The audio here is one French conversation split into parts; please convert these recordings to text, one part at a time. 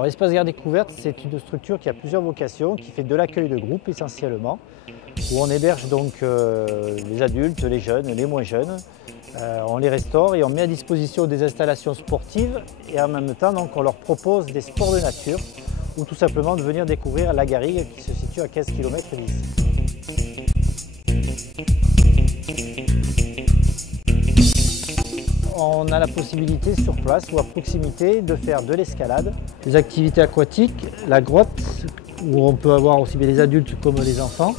Alors l'espace Gare Découverte, c'est une structure qui a plusieurs vocations, qui fait de l'accueil de groupe essentiellement, où on héberge donc les adultes, les jeunes, les moins jeunes. On les restaure et on met à disposition des installations sportives et en même temps donc, on leur propose des sports de nature ou tout simplement de venir découvrir la Garrigue qui se situe à 15 km d'ici. On a la possibilité sur place ou à proximité de faire de l'escalade, des activités aquatiques, la grotte où on peut avoir aussi bien les adultes comme les enfants,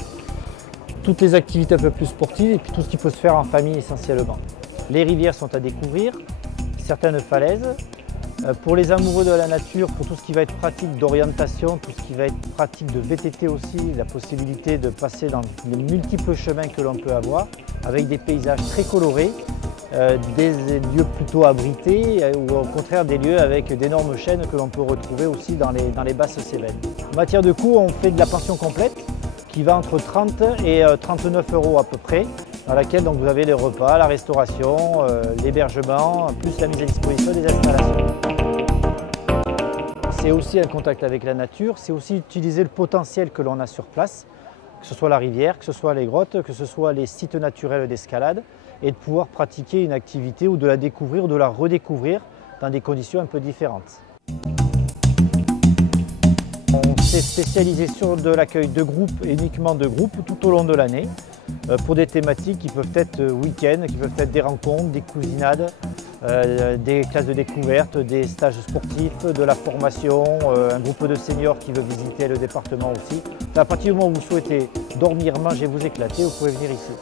toutes les activités un peu plus sportives et puis tout ce qui peut se faire en famille essentiellement. Les rivières sont à découvrir, certaines falaises. Pour les amoureux de la nature, pour tout ce qui va être pratique d'orientation, tout ce qui va être pratique de VTT aussi, la possibilité de passer dans les multiples chemins que l'on peut avoir, avec des paysages très colorés, des lieux plutôt abrités ou au contraire des lieux avec d'énormes chênes que l'on peut retrouver aussi dans les basses Cévennes. En matière de coût, on fait de la pension complète qui va entre 30 et 39 € à peu près, dans laquelle donc, vous avez les repas, la restauration, l'hébergement, plus la mise à disposition des installations. C'est aussi un contact avec la nature, c'est aussi utiliser le potentiel que l'on a sur place, que ce soit la rivière, que ce soit les grottes, que ce soit les sites naturels d'escalade, et de pouvoir pratiquer une activité ou de la découvrir ou de la redécouvrir dans des conditions un peu différentes. On s'est spécialisé sur de l'accueil de groupes et uniquement de groupes tout au long de l'année pour des thématiques qui peuvent être week-ends, qui peuvent être des rencontres, des cousinades, des classes de découverte, des stages sportifs, de la formation, un groupe de seniors qui veut visiter le département aussi. À partir du moment où vous souhaitez dormir, manger, vous éclater, vous pouvez venir ici.